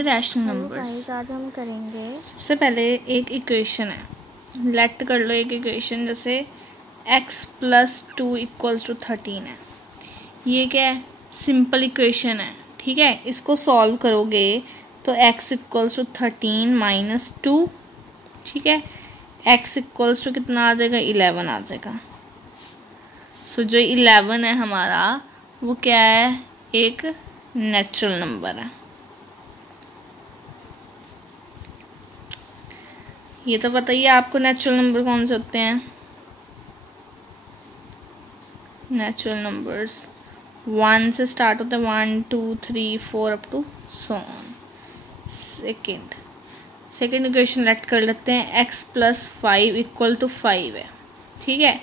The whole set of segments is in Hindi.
करेंगे रैशनल नंबर्स। आज हम करेंगे, सबसे पहले एक इक्वेशन है, लेट कर लो एक इक्वेशन, जैसे x + 2 = 13 है। ये क्या है, सिंपल इक्वेशन है, ठीक है। इसको सॉल्व करोगे तो x = 13 - 2, ठीक है। x = कितना आ जाएगा, 11 आ जाएगा। सो जो 11 है हमारा वो क्या है, एक नेचुरल नंबर है। ये तो बताइए आपको नेचुरल नंबर कौन से होते हैं। नेचुरल नंबर्स 1 से स्टार्ट होते हैं, 1 2 3 4 up to so on. Second equation let कर लेते हैं, x + 5 = 5 है, ठीक है।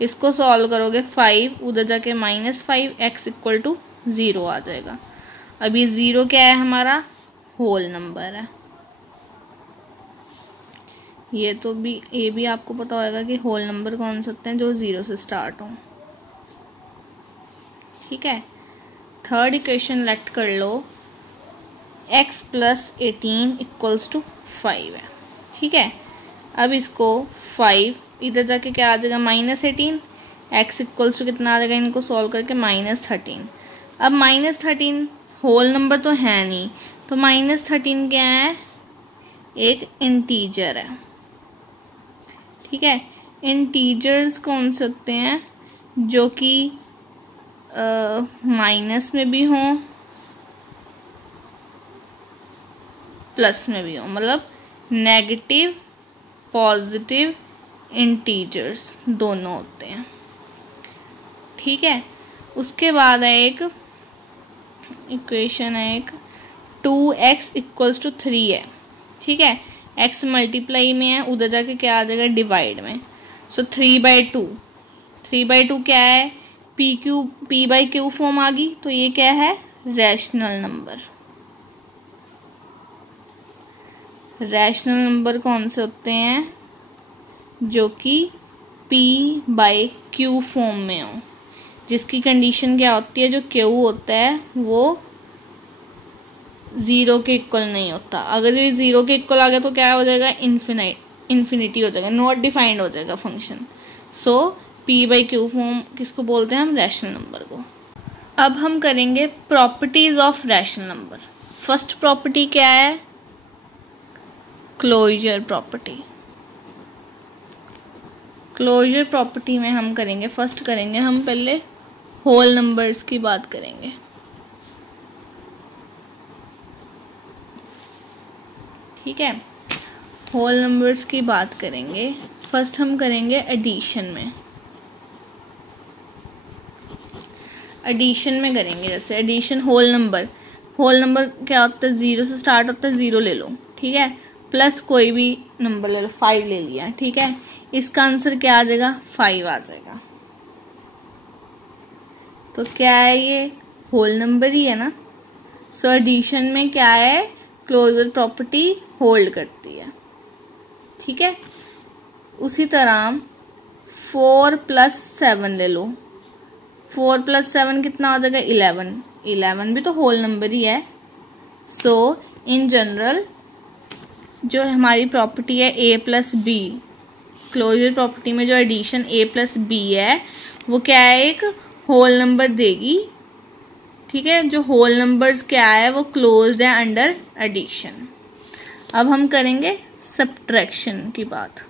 इसको सॉल्व करोगे 5 उधर जाके -5, x = 0 आ जाएगा। अब ये 0 क्या है, हमारा होल नंबर है। ये भी आपको पता होगा कि होल नंबर कौन से होते हैं, जो 0 से स्टार्ट हो, ठीक है। थर्ड इक्वेशन लेट कर लो, x + 18 = 5 है, ठीक है। अब इसको 5 इधर जाके क्या आ जाएगा, -18, x = कितना आ जाएगा, इनको सॉल्व करके -13। अब -13 होल नंबर तो है नहीं, तो -13 क्या है, एक इंटीजर है, ठीक है। इंटीजर्स कौन से होते हैं, जो कि माइनस में भी हों प्लस में भी हों, मतलब नेगेटिव पॉजिटिव इंटीजर्स दोनों होते हैं, ठीक है। उसके बाद है एक इक्वेशन है, एक 2x = 3 है, ठीक है। x मल्टीप्लाई में है, उधर जाके क्या आ जाएगा, डिवाइड में। सो 3/2 क्या है, p/q फॉर्म आ गई, तो ये क्या है, रैशनल नंबर। रैशनल नंबर कौन से होते हैं, जो कि p/q फॉर्म में हो, जिसकी कंडीशन क्या होती है, जो q होता है वो 0 के इक्वल नहीं होता। अगर ये 0 के इक्वल आ गया तो क्या हो जाएगा, इन्फिनिटी हो जाएगा, नॉट डिफाइंड हो जाएगा फंक्शन। सो p/q फॉर्म किसको बोलते हैं हम, रैशनल नंबर को। अब हम करेंगे properties of rational number. First property क्या है, क्लोजर प्रॉपर्टी। क्लोजर प्रॉपर्टी में हम करेंगे, फर्स्ट करेंगे हम पहले होल नंबर्स की बात करेंगे, ठीक है। होल नंबर्स की बात करेंगे, फर्स्ट हम करेंगे एडिशन में। एडिशन में करेंगे, जैसे एडिशन होल नंबर क्या होता है, 0 से स्टार्ट होता है, 0 ले लो, ठीक है, प्लस कोई भी नंबर ले लो, 5 ले लिया, ठीक है। इसका आंसर क्या आ जाएगा, 5 आ जाएगा। तो क्या है, ये होल नंबर ही है ना। सो एडिशन में क्या है, क्लोजर प्रॉपर्टी होल्ड करती है, ठीक है। उसी तरह 4 + 7 ले लो, 4 + 7 कितना हो जाएगा, 11 भी तो होल नंबर ही है। सो इन जनरल जो हमारी प्रॉपर्टी है a + b, क्लोजर प्रॉपर्टी में जो एडिशन a + b है वो क्या है, एक होल नंबर देगी, ठीक है। जो होल नंबर्स क्या है, वो क्लोज्ड है अंडर एडिशन। अब हम करेंगे सब्ट्रैक्शन की बात।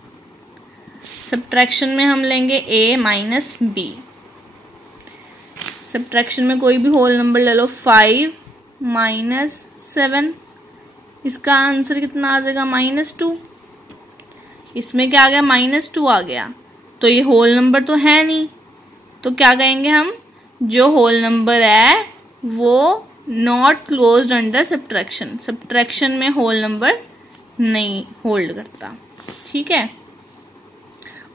सब्ट्रैक्शन में हम लेंगे a - b। सब्ट्रैक्शन में कोई भी होल नंबर ले लो, 5 - 7, इसका आंसर कितना आ जाएगा, -2। इसमें क्या आ गया, -2 आ गया, तो ये होल नंबर तो है नहीं, तो क्या कहेंगे हम, जो होल नंबर है वो not closed under subtraction. Subtraction में होल नंबर नहीं होल्ड करता, ठीक है।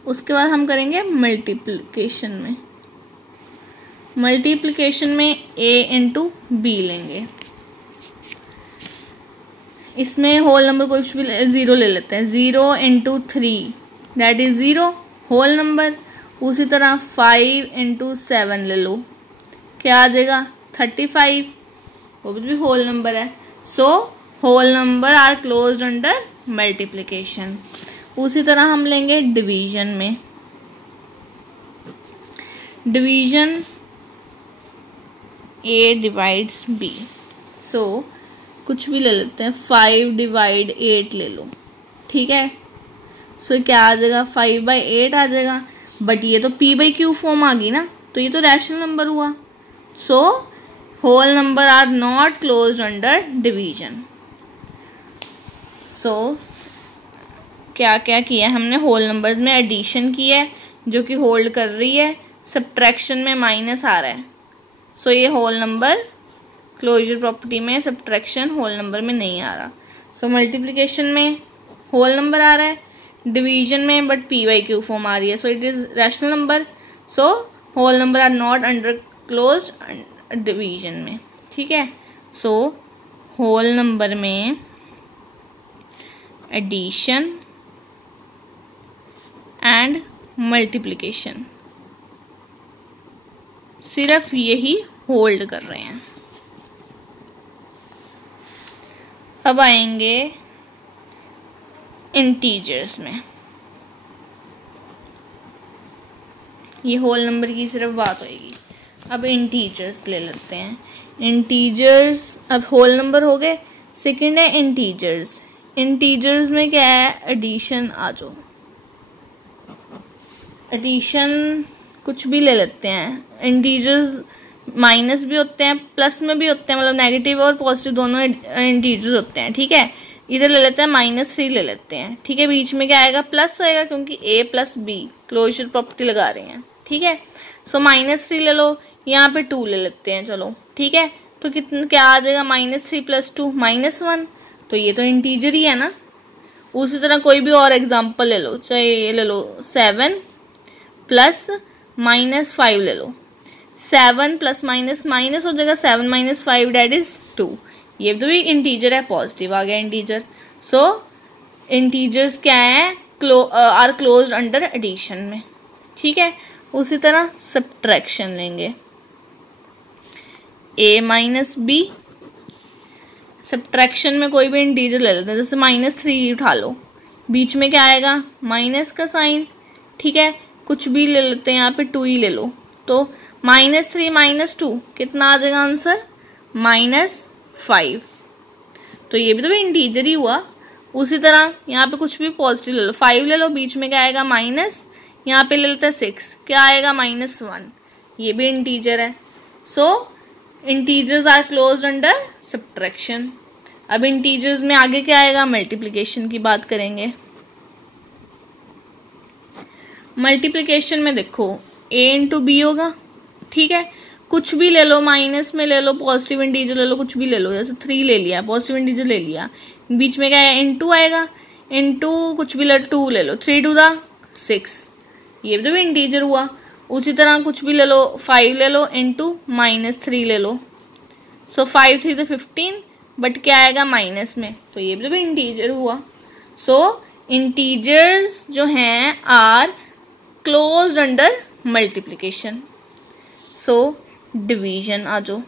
उसके बाद हम करेंगे मल्टीप्लिकेशन में। मल्टीप्लिकेशन में a × b लेंगे, इसमें होल नंबर कोई भी 0 ले लेते हैं, 0 × 3 दैट इज 0 होल नंबर। उसी तरह 5 × 7 ले लो, क्या आ जाएगा, 35, वो भी होल नंबर है। So whole number are closed under multiplication. उसी तरह हम लेंगे डिवीजन में। Division a divides b. So कुछ भी ले लेते हैं, 5 डिवाइड 8 ले लो, ठीक है। सो क्या आ जाएगा, 5/8 आ जाएगा। बट ये तो p/q फॉर्म आ गई ना, तो ये तो रैशनल नंबर हुआ। So whole number are not closed under division. So क्या क्या किया हमने, होल नंबर्स में एडिशन की है जो कि होल्ड कर रही है, सब्ट्रैक्शन में माइनस आ रहा है। सो ये होल नंबर, क्लोजर प्रॉपर्टी में सब्ट्रैक्शन होल नंबर में नहीं आ रहा। सो मल्टीप्लिकेशन में होल नंबर आ रहा है, डिवीजन में बट p/q फॉर्म आ रही है। So it is rational number. So whole number are not under closed division में, ठीक है। सो होल नंबर में एडिशन एंड मल्टीप्लिकेशन सिर्फ यही होल्ड कर रहे हैं। अब आएंगे इंटीजर्स में। ये होल नंबर की सिर्फ बात होगी। अब इंटीजर्स ले लेते हैं। इंटीजर्स अब होल नंबर हो गए। सेकंड है इंटीजर्स। इंटीजर्स में क्या है, एडिशन। आ जाओ, एडिशन कुछ भी ले लेते हैं। इंटीजर्स माइनस भी होते हैं, प्लस में भी होते हैं, मतलब नेगेटिव और पॉजिटिव दोनों इंटीजर्स होते हैं, ठीक है। इधर ले लेते हैं -3 ले लेते हैं, ठीक है। बीच में क्या आएगा, प्लस आएगा क्योंकि a + b क्लोजर प्रॉपर्टी लगा रहे हैं, ठीक है। सो -3 ले लो, यहाँ पे 2 ले लेते हैं, चलो ठीक है। तो कितना क्या आ जाएगा, -3 + 2 -1। तो ये तो इंटीजर ही है ना। उसी तरह कोई भी और एग्जाम्पल ले लो, चाहे ये ले लो 7 + -5 ले लो। 7 + माइनस हो जाएगा, 7 - 5 दैट इज 2। ये तो भी इंटीजर है, पॉजिटिव आ गया इंटीजर। सो इंटीजर्स क्या है, आर क्लोज्ड अंडर एडिशन में, ठीक है। उसी तरह सब्ट्रैक्शन लेंगे, a - b। सब्ट्रैक्शन में कोई भी इंटीजर ले लेते हैं, जैसे -3 उठा लो, बीच में क्या आएगा, माइनस का साइन, ठीक है। कुछ भी ले लेते हैं, यहाँ पे 2 ही ले लो। तो -3 - 2 कितना आ जाएगा आंसर, -5। तो ये भी तो इंटीजर ही हुआ। उसी तरह यहाँ पे कुछ भी पॉजिटिव ले लो, 5 ले लो, बीच में क्या आएगा माइनस, यहाँ पे ले लेते हैं 6, क्या आएगा -1। ये भी इंटीजर है। So integers are closed under subtraction. अब इंटीजर्स में आगे क्या आएगा, मल्टीप्लिकेशन की बात करेंगे। मल्टीप्लिकेशन में देखो a × b होगा, ठीक है। कुछ भी ले लो, माइनस में ले लो, पॉजिटिव इंटीजर ले लो, कुछ भी ले लो, जैसे 3 ले लिया, पॉजिटिव इंटीजर ले लिया, बीच में क्या है, × आएगा, × कुछ भी ले 2 ले लो, 3 × 6, ये भी इंटीजर हुआ। उसी तरह कुछ भी ले लो, 5 ले लो, × -3 ले लो। सो 5 3 तो 15, बट क्या आएगा माइनस में, तो ये भी इंटीजर हुआ। सो इंटीजर्स जो हैं are closed under multiplication. So division आ जाओ।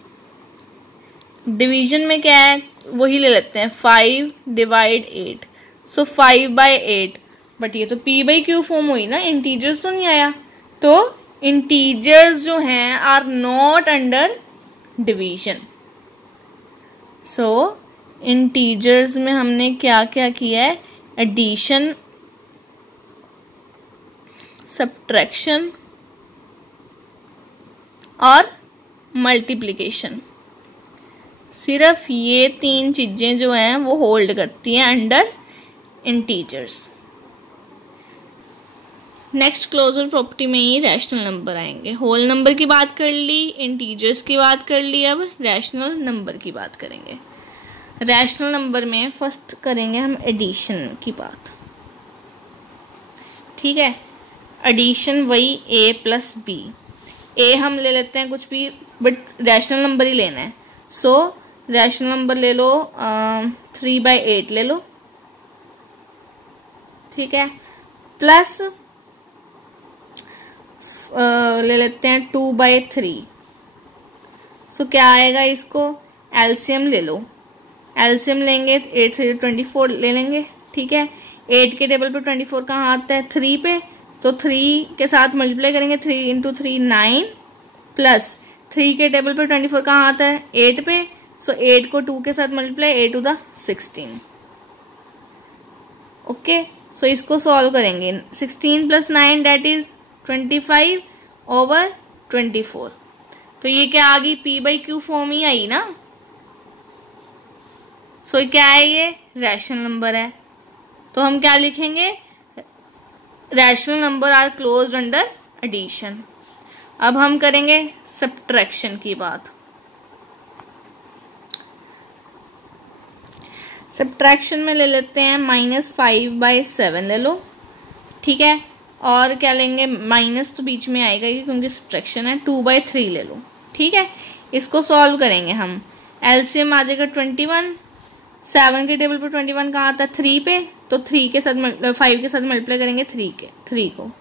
डिवीजन में क्या है, वही ले लेते हैं, 5 डिवाइड 8। सो 5/8, बट ये तो p/q फॉर्म हुई ना, इंटीजर्स तो नहीं आया। तो इंटीजर्स जो हैं are not under division. So integers में हमने क्या क्या किया है, एडिशन, सब्ट्रैक्शन और मल्टीप्लिकेशन। सिर्फ ये 3 चीजें जो हैं वो होल्ड करती हैं under integers. Next closure property में ही रैशनल नंबर आएंगे। होल नंबर की बात कर ली, इंटीजर्स की बात कर ली, अब रैशनल नंबर की बात करेंगे। रैशनल नंबर में फर्स्ट करेंगे हम एडिशन की बात, ठीक है। एडिशन वही a + b। a हम ले लेते हैं कुछ भी, बट रैशनल नंबर ही लेना है। सो रैशनल नंबर ले लो, 3/8 ले लो, ठीक है। प्लस ले लेते हैं 2/3। सो क्या आएगा, इसको एलसीएम ले लो। एलसीएम लेंगे 8 3 24 ले लेंगे, ठीक है। 8 के टेबल पे 24 कहाँ आता है, 3 पे, तो 3 के साथ मल्टीप्लाई करेंगे, 3 इंटू 3 9, प्लस 3 के टेबल पे 24 कहाँ आता है, 8 पे, सो 8 को 2 के साथ मल्टीप्लाई, 8 टू द 16। ओके, सो इसको सॉल्व करेंगे, 16 प्लस 9 डेट इज 25 ओवर 24। तो ये क्या आ गई, पी बाई क्यू फॉर्म ही आई ना। सो क्या है, ये रैशनल नंबर है। तो हम क्या लिखेंगे, rational number are closed under addition. अब हम करेंगे सब्ट्रैक्शन की बात। सब्ट्रैक्शन में ले लेते हैं -5/7 ले लो, ठीक है। और क्या लेंगे, माइनस तो बीच में आएगा क्योंकि सब्ट्रैक्शन है, 2/3 ले लो, ठीक है। इसको सॉल्व करेंगे हम, एलसीएम आ जाएगा 21, 7 के टेबल पर 21 कहाँ आता है, 3 पे, तो 3 के साथ 5 के साथ मल्टीप्लाई करेंगे 3 को,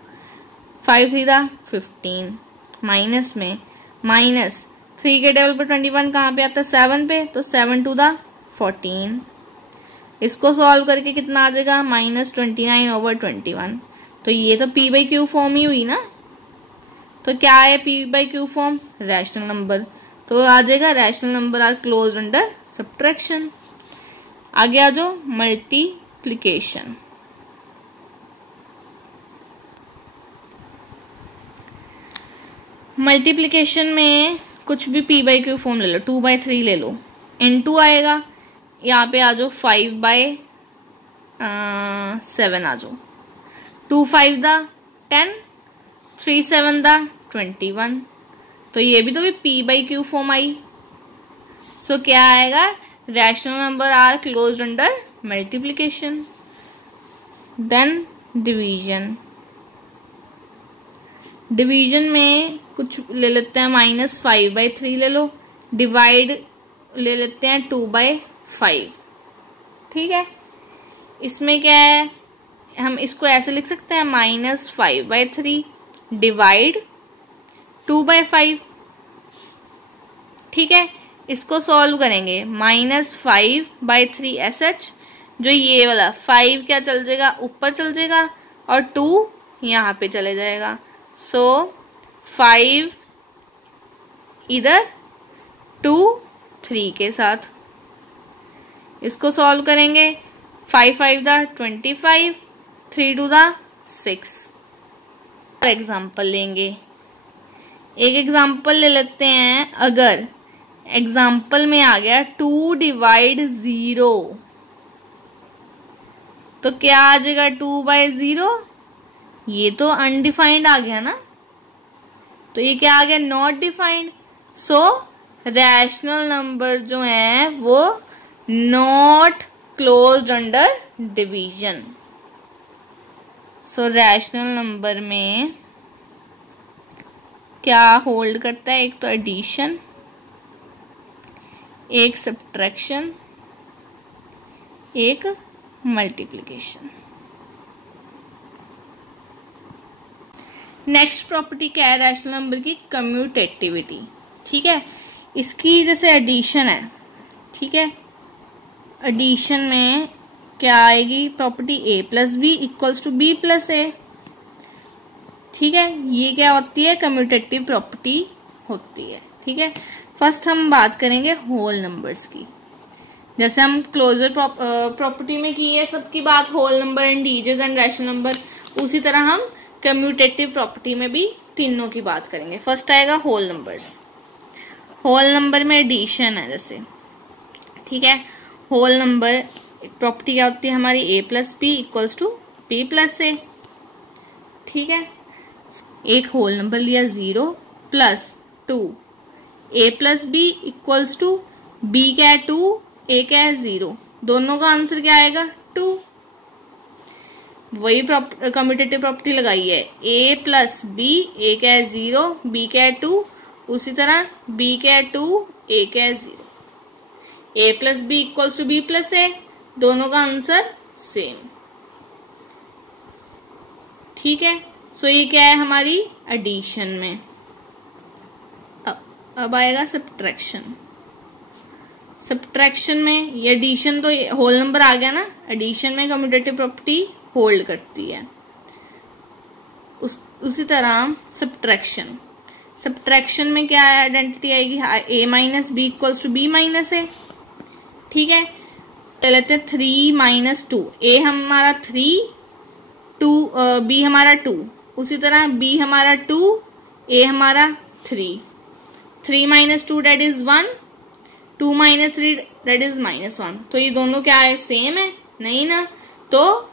5 3 15, माइनस में माइनस 3 के टेबल पर 21 कहाँ पे आता है, 7 पे, तो 7 2 14। इसको सॉल्व करके कितना आ जाएगा, -29 ओवर 21। तो ये तो पी बाई क्यू फॉर्म ही हुई ना। तो क्या है p by q form, rational number. तो आ जाएगा rational number are close under subtraction. आगे आ जाओ मल्टीप्लिकेशन। मल्टीप्लिकेशन में कुछ भी पी बाई क्यू फॉर्म ले लो, 2/3 ले लो, इनटू आएगा, यहाँ पे आ जाओ 5/7 आ जाओ, 2 5 10, 3 7 21। तो ये भी तो भी पी बाई क्यू फॉर्म आई। सो क्या आएगा, rational number are closed under multiplication. Then division. Division में कुछ ले लेते हैं, -5/3 ले लो, डिवाइड ले लेते हैं 2/5, ठीक है। इसमें क्या है, हम इसको ऐसे लिख सकते हैं, -5/3 डिवाइड 2/5, ठीक है। इसको सॉल्व करेंगे, -5/3 SH, जो ये वाला 5 क्या चल जाएगा, ऊपर चल जाएगा, और 2 यहाँ पे चले जाएगा। सो 5 इधर, 2 3 के साथ। इसको सॉल्व करेंगे, 5 5 25, 3 2 6। एग्जाम्पल लेंगे, एक एग्जाम्पल ले लेते हैं। अगर एग्जाम्पल में आ गया 2 डिवाइड 0, तो क्या आ जाएगा 2/0, ये तो अनडिफाइंड आ गया ना। तो ये क्या आ गया, not defined. So rational number जो है वो not closed under division. So rational number में क्या होल्ड करता है, एक तो एडिशन, एक सब्ट्रैक्शन, एक मल्टीप्लिकेशन। नेक्स्ट प्रॉपर्टी क्या है रैशनल नंबर की, कम्यूटेटिविटी, ठीक है। इसकी जैसे एडिशन है, ठीक है, एडिशन में क्या आएगी property, a plus b equals to b plus a, ठीक है। ये क्या होती है, कम्यूटेटिव प्रॉपर्टी होती है, ठीक है। फर्स्ट हम बात करेंगे होल नंबर्स की। जैसे हम क्लोजर प्रॉपर्टी में की है सबकी बात, whole number, integers and rational number, उसी तरह हम कम्यूटेटिव प्रॉपर्टी में भी तीनों की बात करेंगे। फर्स्ट आएगा होल नंबर्स। होल नंबर में एडिशन है जैसे, ठीक है। होल नंबर प्रॉपर्टी क्या होती है हमारी, a plus b equals to b plus a, ठीक है। एक होल नंबर लिया 0 plus 2, a plus b equals to b क्या है 2, a क्या है 0, दोनों का आंसर क्या आएगा 2। वही कम्यूटेटिव प्रॉपर्टी लगाई है, a प्लस बी, a क्या है 0, b क्या है 2, उसी तरह b क्या है 2, a क्या है 0, a plus b equals to b plus a, दोनों का आंसर सेम, ठीक है। सो ये क्या है हमारी एडिशन में। अब आएगा सब्ट्रैक्शन। सब्ट्रैक्शन में ये एडिशन तो होल नंबर आ गया ना, एडिशन में कम्यूटेटिव प्रॉपर्टी होल्ड करती है। उसी तरह सब्ट्रैक्शन, सब्ट्रैक्शन में क्या आइडेंटिटी आएगी, a minus b equals to b minus a. ठीक है, ले लेते हैं 3 माइनस 2, a हमारा 3, 2 b हमारा 2, उसी तरह b हमारा 2, a हमारा 3, 3 minus 2 that is 1, 2 minus 3 that is -1। तो ये दोनों क्या है, सेम है? नहीं ना, तो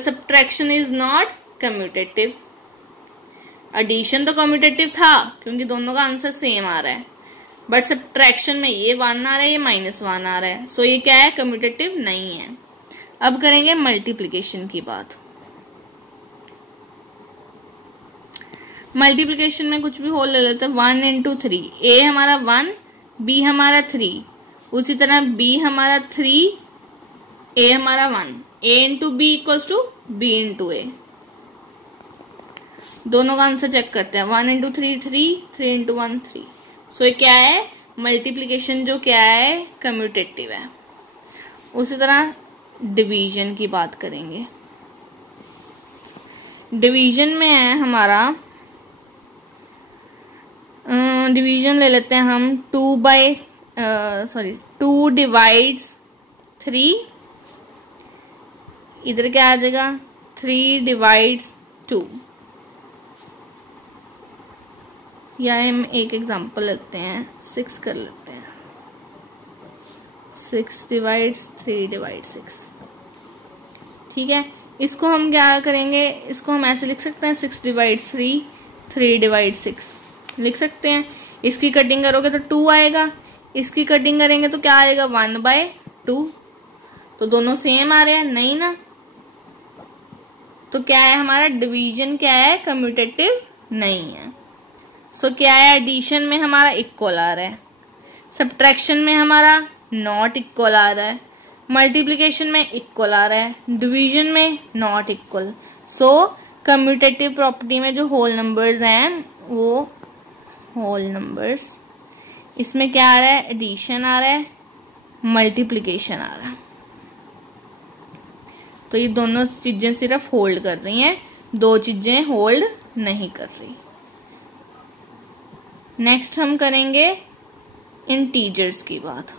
subtraction is not commutative. Addition तो कम्यूटेटिव था क्योंकि दोनों का आंसर सेम आ रहा है, बट सब्ट्रैक्शन में ये 1 आ रहा है, ये -1 आ रहा है, सो ये क्या है, कम्यूटेटिव नहीं है। अब करेंगे मल्टीप्लिकेशन की बात। मल्टीप्लिकेशन में कुछ भी होल ले लेते हैं, 1 इंटू 3, a हमारा 1, b हमारा 3, उसी तरह b हमारा 3, a हमारा 1, a into b equals to b into a. दोनों का आंसर चेक करते हैं, 1 इंटू 3 3, 3 इंटू 1 3। सो ये क्या है, मल्टीप्लिकेशन जो क्या है, कम्यूटेटिव है। उसी तरह डिवीजन की बात करेंगे। डिवीजन में है हमारा, डिवीजन ले लेते हैं हम, 2 डिवाइड्स 3, इधर क्या आ जाएगा, 3 डिवाइड्स 2। या हम एक एग्जांपल लेते हैं, 6 कर लेते हैं, 6 डिवाइड्स 3 डिवाइड 6। ठीक है, इसको हम क्या करेंगे, इसको हम ऐसे लिख सकते हैं, 6 डिवाइड 3, 3 डिवाइड 6 लिख सकते हैं। इसकी कटिंग करोगे तो 2 आएगा, इसकी कटिंग करेंगे तो क्या आएगा, 1/2। तो दोनों सेम आ रहे हैं? नहीं ना, तो क्या है हमारा डिवीजन, क्या है, कम्यूटेटिव नहीं है। सो क्या है, एडिशन में हमारा इक्वल आ रहा है, सब्ट्रैक्शन में हमारा नॉट इक्वल आ रहा है, मल्टीप्लिकेशन में इक्वल आ रहा है, डिवीजन में not equal. So commutative property में जो होल नंबर्स हैं वो होल नंबर्स, इसमें क्या आ रहा है, एडिशन आ रहा है, मल्टीप्लिकेशन आ रहा है। तो ये दोनों चीजें सिर्फ होल्ड कर रही हैं, दो चीजें होल्ड नहीं कर रही। नेक्स्ट हम करेंगे इंटीजर्स की बात।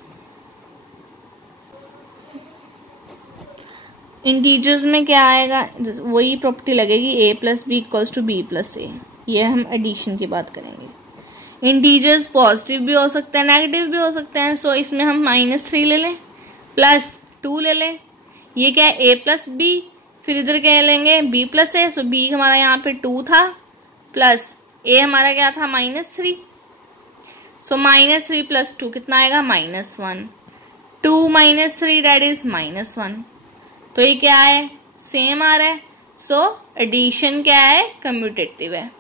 इंटीजर्स में क्या आएगा, वही प्रॉपर्टी लगेगी, a plus b equals to b plus a. ये हम एडिशन की बात करेंगे। इंटीजर्स पॉजिटिव भी हो सकते हैं, नेगेटिव भी हो सकते हैं। सो इसमें हम -3 ले लें, +2 ले लें। ये क्या है, a प्लस बी, फिर इधर क्या लेंगे, b प्लस ए। सो b हमारा यहाँ पे 2 था, प्लस a हमारा क्या था, -3। सो -3 + 2 कितना आएगा, -1। 2 - 3 दैट इज -1। तो ये क्या है, सेम आ रहा है। सो एडिशन क्या है, कम्यूटेटिव है।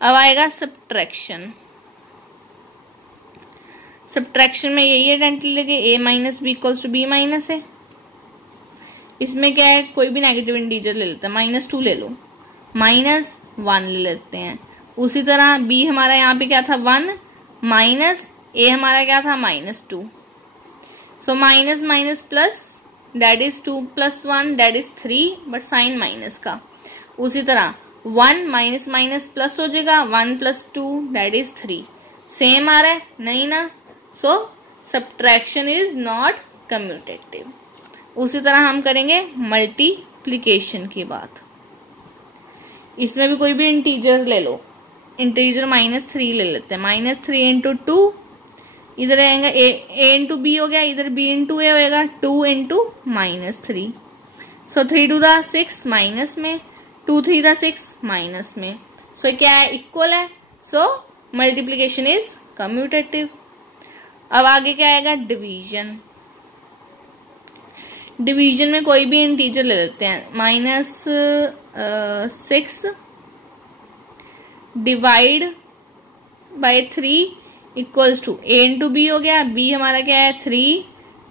अब आएगा सब्ट्रैक्शन। सब्ट्रैक्शन में यही आइडेंटिटी लगे, a minus b equals to b minus a. इसमें क्या है, कोई भी नेगेटिव इंटीजर ले लेते हैं, -2 ले लो, -1 ले लेते हैं। उसी तरह b हमारा यहाँ पे क्या था, 1, माइनस a हमारा क्या था, -2। So minus minus plus that is 2 + 1 that is 3, but sign minus का। उसी तरह 1 माइनस माइनस प्लस हो जाएगा, 1 + 2 दैट इज 3। सेम आ रहा है? नहीं ना, सो सब्ट्रैक्शन इज नॉट कम्यूटेटिव। उसी तरह हम करेंगे मल्टीप्लिकेशन की बात। इसमें भी कोई भी इंटीजर्स ले लो, इंटीजर -3 ले लेते हैं, -3 × 2, इधर आएगा a इंटू बी हो गया, इधर b इंटू ए होएगा, 2 × -3। सो 3 × 2 = 6 माइनस में, 2 × 3 = 6 माइनस में। सो क्या है, इक्वल है। सो मल्टीप्लिकेशन इज कम्यूटेटिव। अब आगे क्या आएगा, डिवीजन। डिवीजन में कोई भी इंटीजर ले लेते हैं, -6 divide by 3 equals to a into b हो गया, b हमारा क्या है, 3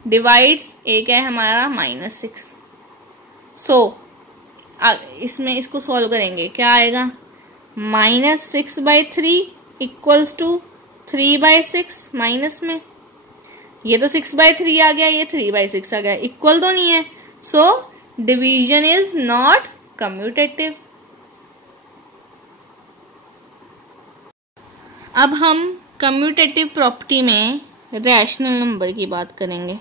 डिवाइड्स a क्या है हमारा, -6। सो इसमें इसको सॉल्व करेंगे, क्या आएगा, -6/3 इक्वल्स टू 3/6 माइनस में, ये तो 6/3 आ गया, ये 3/6 आ गया, इक्वल तो नहीं है, सो डिवीजन इज नॉट कम्यूटेटिव। अब हम कम्यूटेटिव प्रॉपर्टी में रैशनल नंबर की बात करेंगे।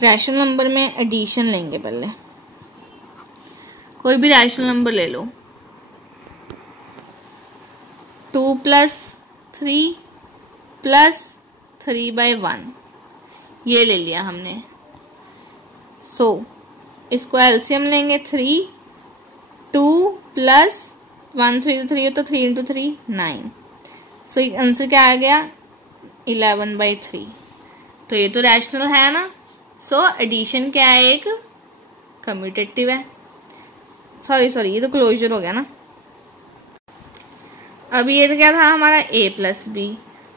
रैशनल नंबर में एडिशन लेंगे। पहले कोई भी रैशनल नंबर ले लो, 2 + 3 + 3/1 ये ले लिया हमने। सो इसको एलसीएम लेंगे, 3 2 + 1 3 3 हो तो 3 × 3 9। सो आंसर क्या आ गया 11/3। तो ये तो रैशनल है ना। सो एडिशन क्या है, एक कम्यूटेटिव है। सॉरी ये तो क्लोजर हो गया ना। अब ये तो क्या था हमारा a + b।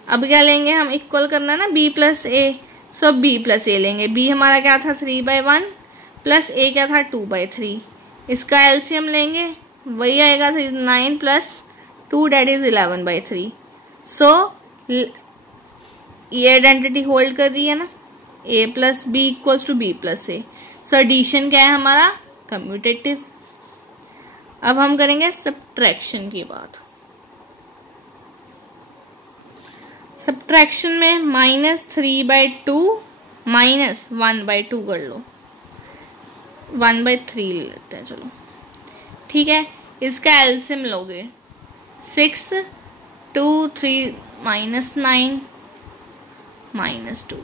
अब क्या लेंगे हम, इक्वल करना ना b + a। So b + a लेंगे। b हमारा क्या था 3/1 प्लस a क्या था 2/3। इसका एलसीएम लेंगे, वही आएगा 9 + 2 डेट इज 11/3। सो ये आइडेंटिटी होल्ड कर रही है ना, a + b = b + a। So addition क्या है हमारा कम्यूटेटिव। अब हम करेंगे सब्ट्रैक्शन की बात। सब्ट्रैक्शन में -3/2 -1/2 कर लो, 1/3 ले लेते हैं चलो, ठीक है। इसका एलसीएम लोगे 6 2 3 -9 -2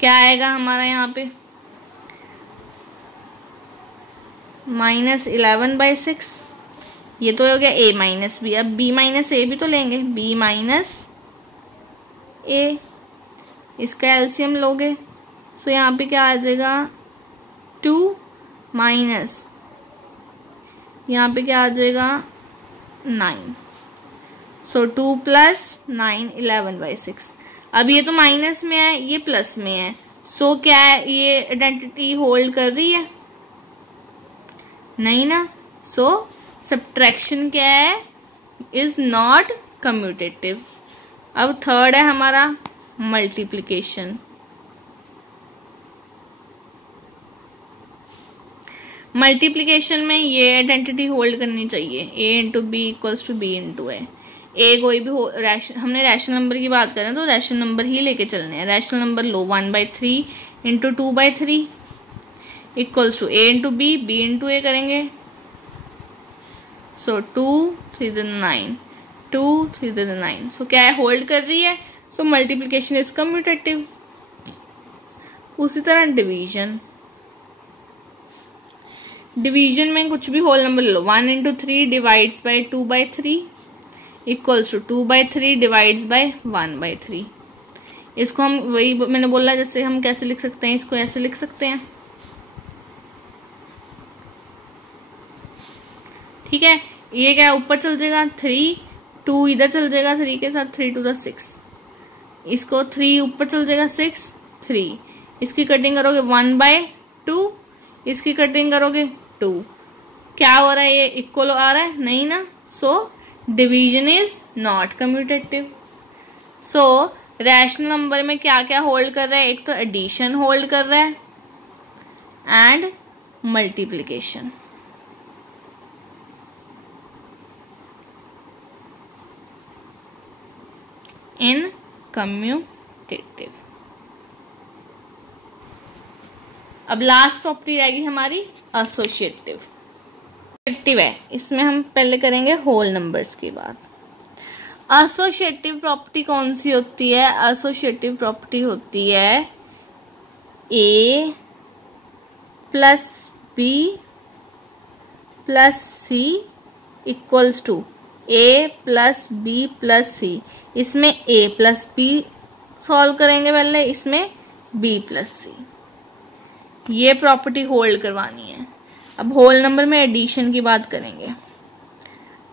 क्या आएगा हमारा यहाँ पे -11/6। ये तो हो गया a - b। अब b - a भी तो लेंगे, b - a। इसका एलसीएम लोगे, सो यहाँ पे क्या आ जाएगा 2 माइनस, यहाँ पे क्या आ जाएगा 9। सो 2 + 9 11/6। अब ये तो माइनस में है, ये प्लस में है। सो क्या है, ये आइडेंटिटी होल्ड कर रही है नहीं ना। सो सब्ट्रैक्शन क्या है, इज नॉट कम्यूटेटिव। अब थर्ड है हमारा मल्टीप्लिकेशन। मल्टीप्लिकेशन में ये आइडेंटिटी होल्ड करनी चाहिए, a × b = b × a। ए कोई भी हमने रैशनल नंबर की बात करें तो रैशनल नंबर ही लेके चलने हैं। Rational number low 1/3 × 2/3 = a × b b × a करेंगे। सो 2 3 9 2 3 9। सो क्या है, होल्ड कर रही है। सो मल्टीप्लिकेशन इज कम्यूटेटिव। उसी तरह डिवीजन में कुछ भी होल नंबर ले लो, 1 × 3 डिवाइड्स बाय 2/3 = 2/3 डिवाइड्स बाय 1/3। इसको हम वही मैंने बोला, जैसे हम कैसे लिख सकते हैं, इसको ऐसे लिख सकते हैं, ठीक है। ये क्या ऊपर चल जाएगा 3 2 इधर चल जाएगा 3 के साथ, 3 × 6। इसको 3 ऊपर चल जाएगा 6 3। इसकी कटिंग करोगे 1/2, इसकी कटिंग करोगे 2। क्या हो रहा है, ये इक्वल आ रहा है नहीं ना। सो division is not commutative. So rational number में क्या क्या होल्ड कर रहा है, एक तो एडिशन होल्ड कर रहा है एंड मल्टीप्लिकेशन। In commutative. अब लास्ट प्रॉपर्टी रहेगी हमारी एसोसिएटिव है। इसमें हम पहले करेंगे होल नंबर्स की बात। एसोसिएटिव प्रॉपर्टी कौन सी होती है, एसोसिएटिव प्रॉपर्टी होती है a + b + c = a + b + c। इसमें a + b सॉल्व करेंगे पहले, इसमें b + c। ये प्रॉपर्टी होल्ड करवानी है। अब होल नंबर में एडिशन की बात करेंगे,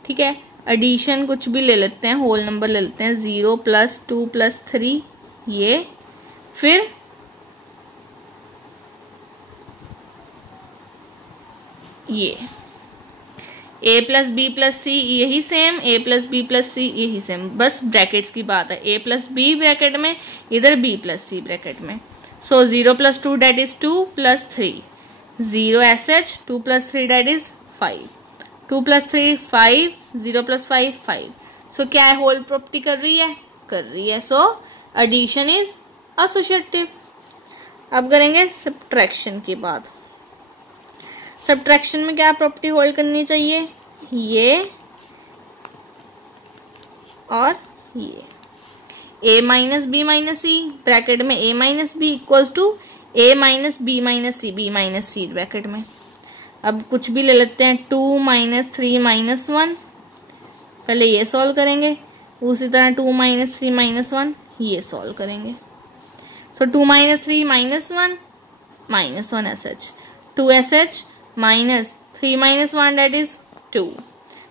ठीक है। एडिशन कुछ भी ले लेते हैं, होल नंबर ले लेते हैं, 0 + 2 + 3 ये, फिर ए प्लस बी प्लस सी यही सेम, ए प्लस बी प्लस सी यही सेम, बस ब्रैकेट्स की बात है, ए प्लस बी ब्रैकेट में, इधर बी प्लस सी ब्रैकेट में। So 0 + 2 that is 2 + 3, 0 SH, 2 + 3 that is 5, 2 + 3 5, 0 + 5 5। So क्या है, होल प्रॉपर्टी कर रही है। So addition is associative. अब करेंगे सब्ट्रैक्शन की बात। सब्ट्रैक्शन में क्या प्रॉपर्टी होल्ड करनी चाहिए, ये और ये, a minus b minus c bracket में, a minus b equals to a minus b minus c, b minus c bracket में। अब कुछ भी ले लेते हैं, 2 - 3 - 1, पहले ये सॉल्व करेंगे, उसी तरह 2 - 3 - 1 ये सॉल्व करेंगे। सो 2 - 3 - 1 -1 SH, 2 SH minus 3 - 1 that is 2.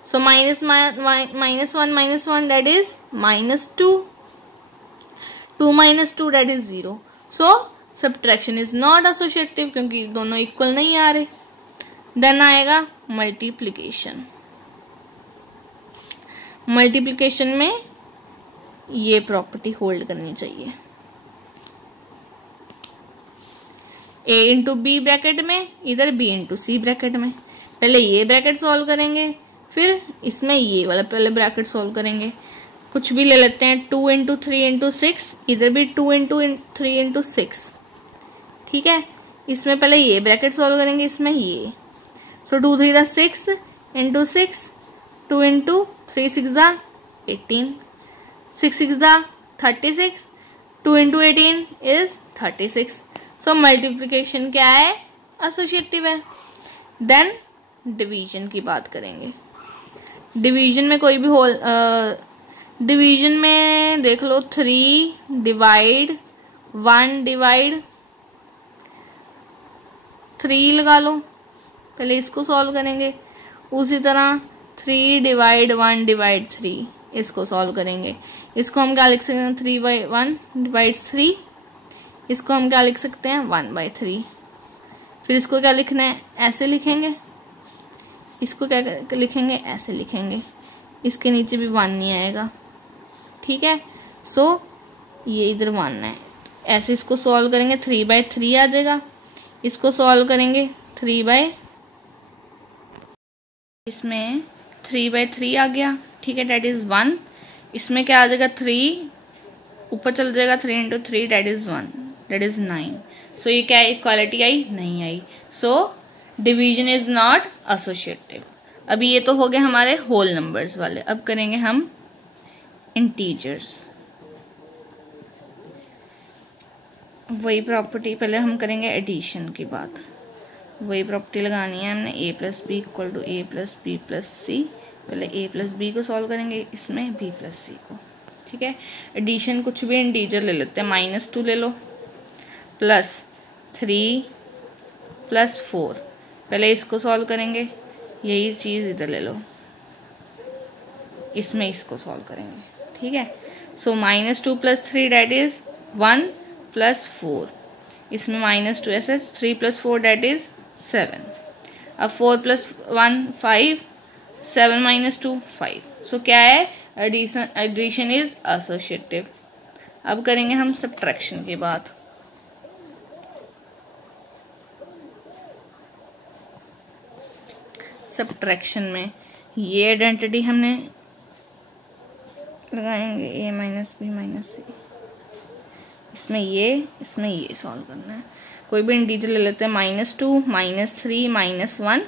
So minus -1 -1 that is -2. 2 - 2 that is 0. So subtraction is not associative क्योंकि दोनों इक्वल नहीं आ रहे। देन आएगा मल्टीप्लिकेशन। मल्टीप्लिकेशन में ये प्रॉपर्टी होल्ड करनी चाहिए, a इंटू बी ब्रैकेट में, इधर b इंटू सी ब्रैकेट में। पहले ये ब्रैकेट सॉल्व करेंगे, फिर इसमें ये वाला पहले ब्रैकेट सॉल्व करेंगे। कुछ भी ले लेते हैं, 2 × 3 × 6, इधर भी 2 × 3 × 6, ठीक है। इसमें पहले ये ब्रैकेट सॉल्व करेंगे, इसमें ये। सो 2 3 6 × 6, 2 × 3 6 18, 6 6 36, 2 × 18 इज 36। सो मल्टीप्लिकेशन क्या है, एसोसिएटिव है। देन डिवीजन की बात करेंगे। डिवीजन में कोई भी होल, डिवीजन में देख लो 3 डिवाइड 1 डिवाइड 3 लगा लो, पहले इसको सॉल्व करेंगे। उसी तरह 3 डिवाइड 1 डिवाइड 3 इसको सॉल्व करेंगे। इसको हम क्या लिख सकते हैं, 3/1 डिवाइड 3, इसको हम क्या लिख सकते हैं, 1/3। फिर इसको क्या लिखना है, ऐसे लिखेंगे, इसको क्या लिखेंगे, ऐसे लिखेंगे। इसके नीचे भी 1 नहीं आएगा, ठीक है। सो ये इधर 1 है, ऐसे इसको सॉल्व करेंगे, 3/3 आ जाएगा। इसको सॉल्व करेंगे 3/, इसमें 3/3 आ गया, ठीक है, डेट इज 1। इसमें क्या आ जाएगा, 3 ऊपर चल जाएगा, 3 × 3 that is 1, that is 9। So ये क्या इक्वालिटी आई, नहीं आई। So division is not associative. अभी ये तो हो गए हमारे होल नंबर्स वाले। अब करेंगे हम इंटीजर्स। वही प्रॉपर्टी, पहले हम करेंगे एडिशन की बात। वही प्रॉपर्टी लगानी है हमने, a + b = a + b + c। पहले a + b को सॉल्व करेंगे, इसमें b + c को, ठीक है। एडिशन कुछ भी इंटीजर ले लेते हैं, -2 ले लो, +3 +4, पहले इसको सॉल्व करेंगे। यही चीज़ इधर ले लो, इसमें इसको सॉल्व करेंगे, ठीक है। सो -2 + 3 डेट इज 1 +4, इसमें -2 SH, 3 + 4 डेट इज 7। अब 4 + 1 5, 7 - 2 5। सो क्या है, एडिशन इज एसोसिएटिव। अब करेंगे हम सब्ट्रैक्शन की बात। सब्ट्रैक्शन में ये आइडेंटिटी हमने लगाएंगे, a - b - c, इसमें ये सॉल्व करना है। कोई भी इंटीजर ले लेते हैं, -2 -3 -1,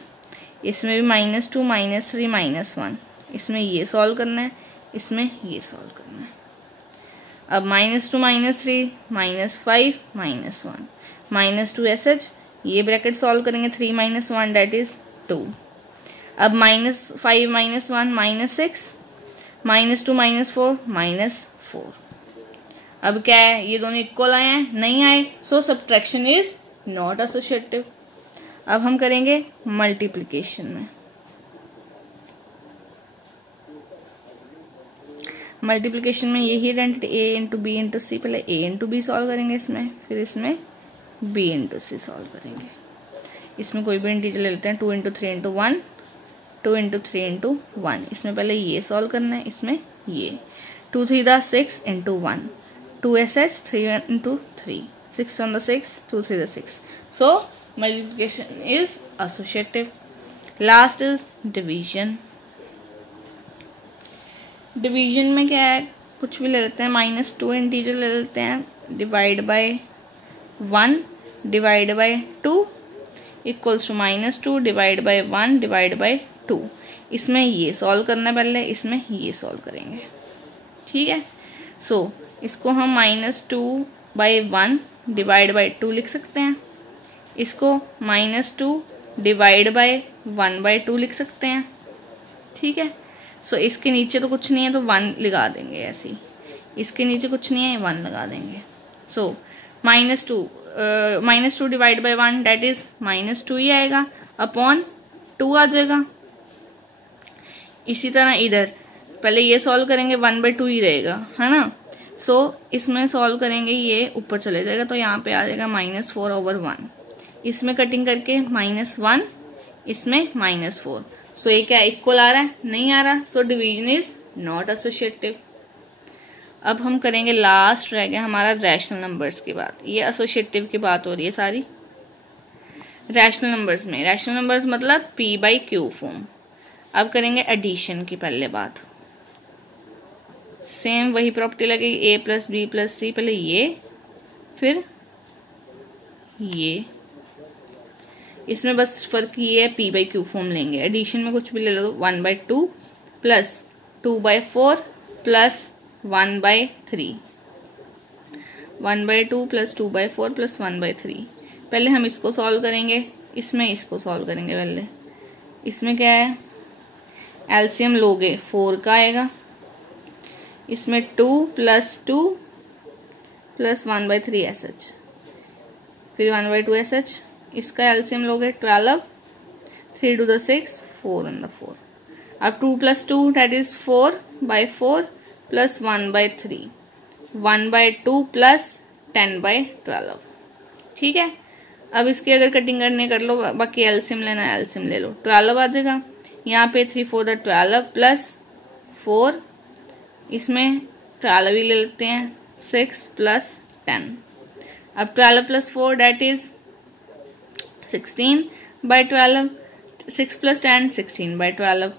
इसमें भी -2 -3 -1, इसमें ये सॉल्व करना है, इसमें ये सॉल्व करना है। अब -2 -3 -5 -1 -2 SH, ये ब्रैकेट सॉल्व करेंगे, 3 - 1 डेट इज 2। अब -5 -1 -6 -2 -4 -4। अब क्या है, ये दोनों इक्वल आए हैं, नहीं आए। सो सब्ट्रैक्शन इज नॉट एसोसिएटिव। अब हम करेंगे मल्टीप्लिकेशन में। मल्टीप्लिकेशन में यही आइडेंटिटी, a × b × c, पहले a × b सॉल्व करेंगे इसमें, फिर इसमें b × c सॉल्व करेंगे। इसमें कोई भी इंटीजर ले लेते हैं, 2 × 3 × 1, 2 इंटू 3 इंटू 1। इसमें पहले ये सॉल्व करना है, इसमें ये 2 3 the 6 into 1, 2sh 3 into 3, 6 on the 6, 2 3 the 6। So multiplication is associative। Last is division। Division में क्या है, कुछ भी ले लेते हैं, -2 इंटीजर ले लेते हैं, divide by 1 divide by 2 equals to -2 divide by 1 divide by 2। इसमें ये सॉल्व करना है पहले, इसमें ये सॉल्व करेंगे, ठीक है। सो इसको हम -2 बाय 1 डिवाइड बाय 2 लिख सकते हैं, इसको -2 डिवाइड बाय 1 बाय 2 लिख सकते हैं, ठीक है। सो इसके नीचे तो कुछ नहीं है तो 1 लगा देंगे ऐसे ही, इसके नीचे कुछ नहीं है 1 लगा देंगे। सो -2 डिवाइड बाय 1 डेट इज -2 ही आएगा, अपॉन 2 आ जाएगा। इसी तरह इधर पहले ये सॉल्व करेंगे 1 बाय 2 ही रहेगा, है ना। सो इसमें सॉल्व करेंगे, ये ऊपर चले जाएगा तो यहाँ पे आ जाएगा -4/1। इसमें कटिंग करके -1, इसमें -4। सो ये क्या इक्वल आ रहा है, नहीं आ रहा। सो डिवीजन इज नॉट एसोसिएटिव। अब हम करेंगे, लास्ट रह गया हमारा रैशनल नंबर्स की बात। ये एसोसिएटिव की बात हो रही है सारी। रैशनल नंबर्स में, रैशनल नंबर्स मतलब p/q फॉर्म। अब करेंगे एडिशन की पहले बात, सेम वही प्रॉपर्टी लगेगी, a + b + c, पहले ये फिर ये। इसमें बस फर्क ये है p/q फॉर्म लेंगे। एडिशन में कुछ भी ले लो, 1/2 प्लस 2/4 प्लस 1/3, 1/2 प्लस 2/4 प्लस 1/3। पहले हम इसको सॉल्व करेंगे, इसमें इसको सॉल्व करेंगे पहले। इसमें क्या है, एलसीएम लोगे 4 का आएगा, इसमें 2 + 2 प्लस 1/3 SH, फिर 1/2 SH। इसका एलसीएम लोगे 12, 3 to the 6, 4 on the 4। अब 2 + 2 that is 4/4 प्लस 1/3, 1/2 प्लस 10/12, ठीक है। अब इसकी अगर कटिंग करने कर लो, बाकी एलसीएम लेना है एलसीएम ले लो, 12 आ जाएगा। यहाँ पे 3 4 12 प्लस 4, इसमें 12 ही ले लेते हैं, 6 प्लस 10। अब 12 + 4 डेट इज 16/12, 6 + 10 16/12।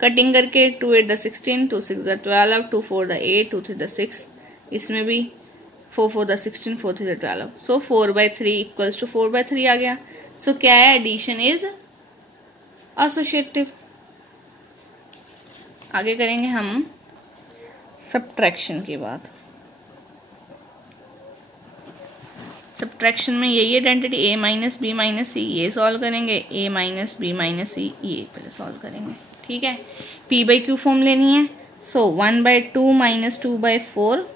कटिंग करके 2 8 16, 2 6 12, 2 4 8, 2 3 6। इसमें भी 4 4 16, 4 3 12। सो 4/3 इक्वल्स टू 4/3 आ गया। सो क्या है, एडिशन इज एसोसिएटिव। आगे करेंगे हम सब्ट्रैक्शन की बात। सब्ट्रैक्शन में यही आइडेंटिटी a - b - c, ये सॉल्व करेंगे, a - b - c ये पहले सॉल्व करेंगे, ठीक है। p/q फॉर्म लेनी है। सो 1/2 - 2/4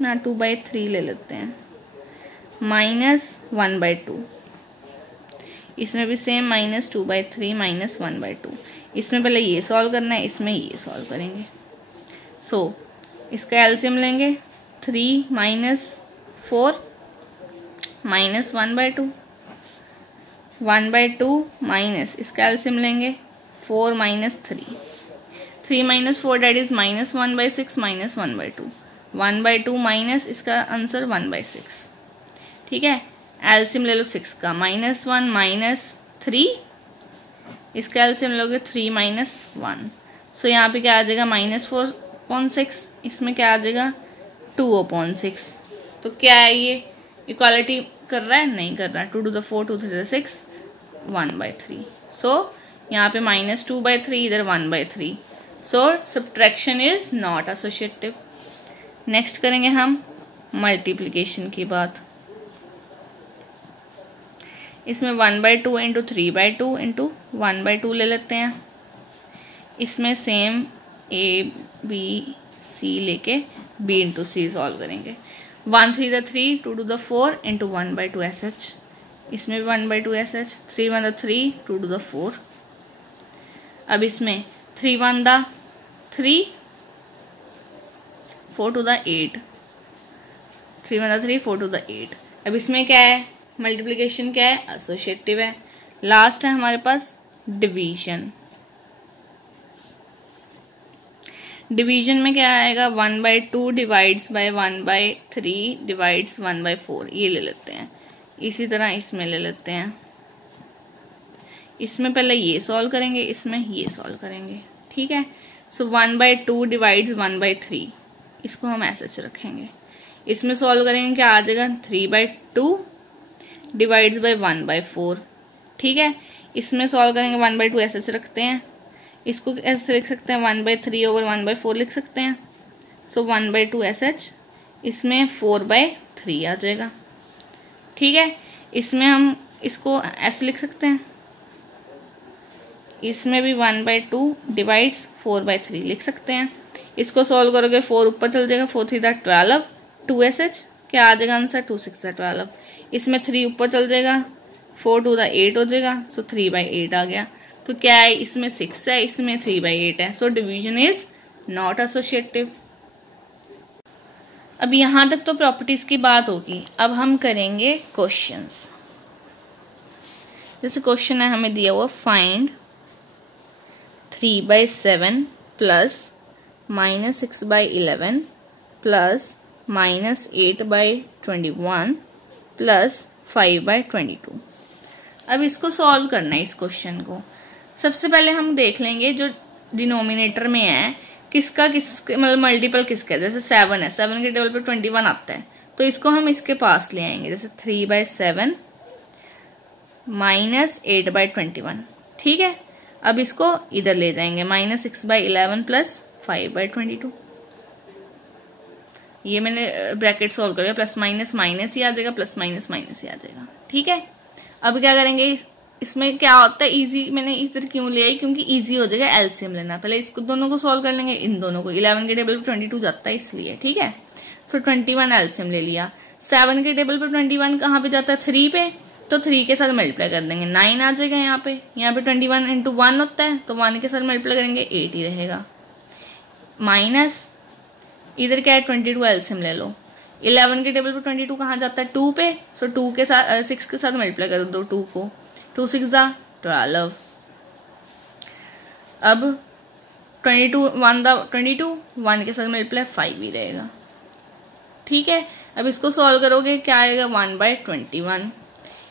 ना 2/3 ले लेते हैं, -1/2। इसमें भी सेम -2/3 -1/2। इसमें पहले ये सॉल्व करना है, इसमें ये सॉल्व करेंगे। सो इसका एलसीएम लेंगे, 3 - 4 -1/2, 1/2 माइनस इसका एलसीएम लेंगे 4 - 3, 3 - 4 डेट इज -1/6 -1/2, 1/2 माइनस इसका आंसर 1/6, ठीक है। एलसीएम ले लो 6 का, -1 - 3, इसका एलसीएम लोगे 3 - 1। सो यहाँ पे क्या आ जाएगा, -4/6, इसमें क्या आ जाएगा 2/6। तो क्या है, ये इक्वालिटी कर रहा है, नहीं कर रहा है। 2 to the 4, 2 3 the 6, 1/3। सो यहाँ पे -2/3, इधर 1/3। So subtraction is not associative. Next करेंगे हम मल्टीप्लिकेशन की बात। इसमें 1/2 इंटू 3/2 इंटू 1/2 ले लेते हैं। इसमें सेम a b c लेके b इंटू c सॉल्व करेंगे। 1 3 the 3, 2 to the 4 into 1/2 SH, इसमें भी 1/2 SH, 3 1 the 3, 2 to the 4। अब इसमें 3 1 the 3, 4 to the 8, 3 1 the 3, 4 to the 8। अब इसमें क्या है, मल्टीप्लिकेशन क्या है, एसोसिएटिव है। लास्ट है हमारे पास डिवीजन। डिवीजन में क्या आएगा, 1/2 डिवाइड्स बाय 1/3 डिवाइड्स 1/4, ये ले लेते हैं। इसी तरह इसमें ले लेते हैं, इसमें पहले ये सॉल्व करेंगे, इसमें ये सॉल्व करेंगे, ठीक है। सो 1/2 डिवाइड्स 1/3, इसको हम ऐसे रखेंगे। इसमें सॉल्व करेंगे, क्या आ जाएगा, 3/2 डिवाइड्स बाय 1/4, ठीक है। इसमें सॉल्व करेंगे 1/2 ऐसे रखते हैं, इसको ऐसे लिख सकते हैं 1/3 ओवर 1/4 लिख सकते हैं। सो 1/2 SH, इसमें 4/3 आ जाएगा, ठीक है। इसमें हम इसको ऐसे लिख सकते हैं, इसमें भी 1/2 डिवाइड्स 4/3 लिख सकते हैं। इसको सॉल्व करोगे 4 ऊपर चल जाएगा, 4 3 12, 2 SH, क्या आ जाएगा आंसर, 2 6 12। इसमें 3 ऊपर चल जाएगा, 4 2 8 हो जाएगा, सो 3/8 आ गया। तो क्या है, इसमें 6 है, इसमें 3/8 है, सो डिवीजन इज नॉट एसोसिएटिव। अब यहां तक तो प्रॉपर्टीज की बात होगी। अब हम करेंगे क्वेश्चंस। जैसे क्वेश्चन है हमें दिया हुआ, फाइंड 3/7 प्लस -6/11 प्लस -8/21 प्लस 5/22। अब इसको सॉल्व करना है, इस क्वेश्चन को। सबसे पहले हम देख लेंगे जो डिनोमिनेटर में है किसका मतलब मल्टीपल किसका है। जैसे 7 है, 7 के टेबल पे 21 आता है, तो इसको हम इसके पास ले आएंगे। जैसे 3/7 -8/21, ठीक है। अब इसको इधर ले जाएंगे, -6/11 प्लस 5/22। ये मैंने ब्रैकेट सॉल्व कर लिया, प्लस माइनस माइनस ही आ जाएगा, प्लस माइनस माइनस ही आ जाएगा, ठीक है। अब क्या करेंगे, इसमें क्या होता है, इजी मैंने इधर क्यों लिया है, क्योंकि इजी हो जाएगा एलसीएम लेना। पहले इसको दोनों को सॉल्व कर लेंगे, इन दोनों को। 11 के टेबल पे 22 जाता है इसलिए, ठीक है। सो 21 एलसीएम ले लिया। 7 के टेबल पे 21 कहाँ पे जाता है, 3 पे, तो 3 के साथ मल्टीप्लाई कर देंगे, 9 आ जाएगा। यहाँ पे 21 इंटू 1 होता है, तो 1 के साथ मल्टीप्लाई करेंगे 8 ही रहेगा। माइनस इधर क्या है, 22 एलसीएम ले लो। 11 के टेबल पे 22 कहाँ जाता है, 2 पे, सो 2 के साथ 6 के साथ मल्टीप्लाई कर दो 2 को, 2 6 12। अब 22 1 के साथ मल्टीप्लाई 5 ही रहेगा, ठीक है। अब इसको सॉल्व करोगे, क्या आएगा, 1/21।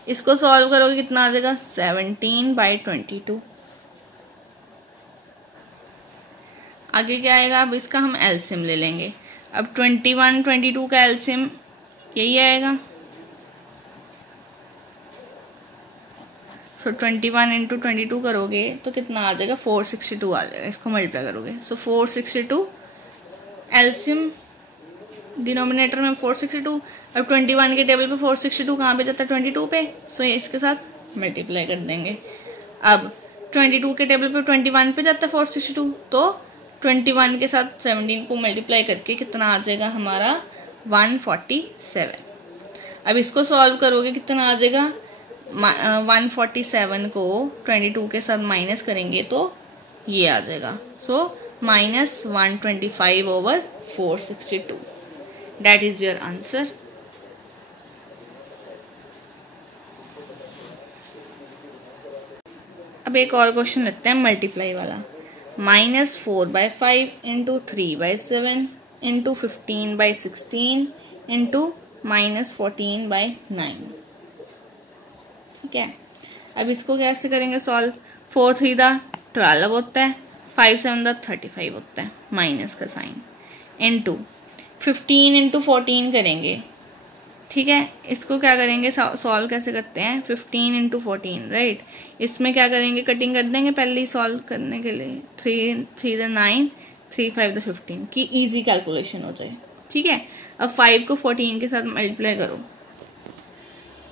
इसको सॉल्व करोगे कितना आ जाएगा, 17/22। आगे क्या आएगा, अब इसका हम एलसीएम ले लेंगे। अब 21 22 का एलसीएम यही आएगा। सो 21 इंटू 22 करोगे तो कितना आ जाएगा, 462 आ जाएगा। इसको मल्टीप्लाई करोगे, सो 462 एलसीएम डिनोमिनेटर में 462। अब 21 के टेबल पे 462 कहाँ पे जाता है, 22 पे, सो इसके साथ मल्टीप्लाई कर देंगे। अब 22 के टेबल पे 21 पे जाता है 462, तो 21 के साथ 17 को मल्टीप्लाई करके कितना आ जाएगा हमारा, 147। अब इसको सॉल्व करोगे कितना आ जाएगा, 147 को 22 के साथ माइनस करेंगे तो ये आ जाएगा। सो -125 over 462, that is your answer. अब एक और क्वेश्चन लेते हैं मल्टीप्लाई वाला। -4/5 इंटू 3/7 इंटू 15/16 इंटू -14/9, ठीक है। अब इसको कैसे करेंगे सॉल्व, 4 3 12 होता है, 5 7 35 होता है, माइनस का साइन, इंटू 15 इंटू 14 करेंगे, ठीक है। इसको क्या करेंगे, सॉल्व कैसे करते हैं, 15 इंटू 14, राइट। इसमें क्या करेंगे, कटिंग कर देंगे पहले ही सॉल्व करने के लिए, 3 3 9 3 5 15 की इजी कैलकुलेशन हो जाए, ठीक है। अब 5 को 14 के साथ मल्टीप्लाई करो,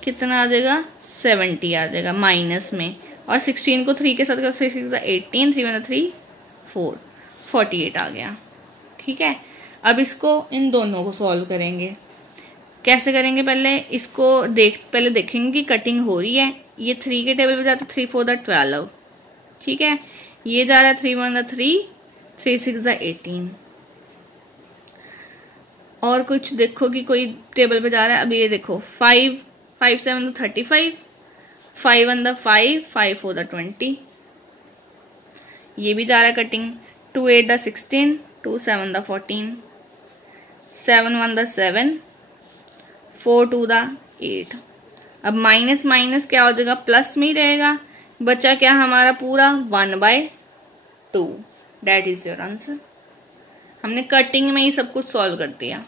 कितना आ जाएगा, 70 आ जाएगा माइनस में, और 16 को 3 के साथ करो, 3 6 18, 3 1 3 4, 48 आ गया, ठीक है। अब इसको इन दोनों को सॉल्व करेंगे। कैसे करेंगे, पहले इसको पहले देखेंगे कि कटिंग हो रही है। ये 3 के टेबल पे जाता है, 3 4 12, ठीक है। ये जा रहा है 3 1 3, 3 6 18। और कुछ देखो कि कोई टेबल पे जा रहा है। अब ये देखो 5 5 7 35, 5 1 5, 5 4 20, ये भी जा रहा है कटिंग। 2 8 16, 2 7 दा 14, 7 1 दा 7, 4 2 दा 8। अब माइनस माइनस क्या हो जाएगा, प्लस में ही रहेगा। बचा क्या हमारा पूरा 1/2। That is your answer. हमने कटिंग में ही सब कुछ सॉल्व कर दिया।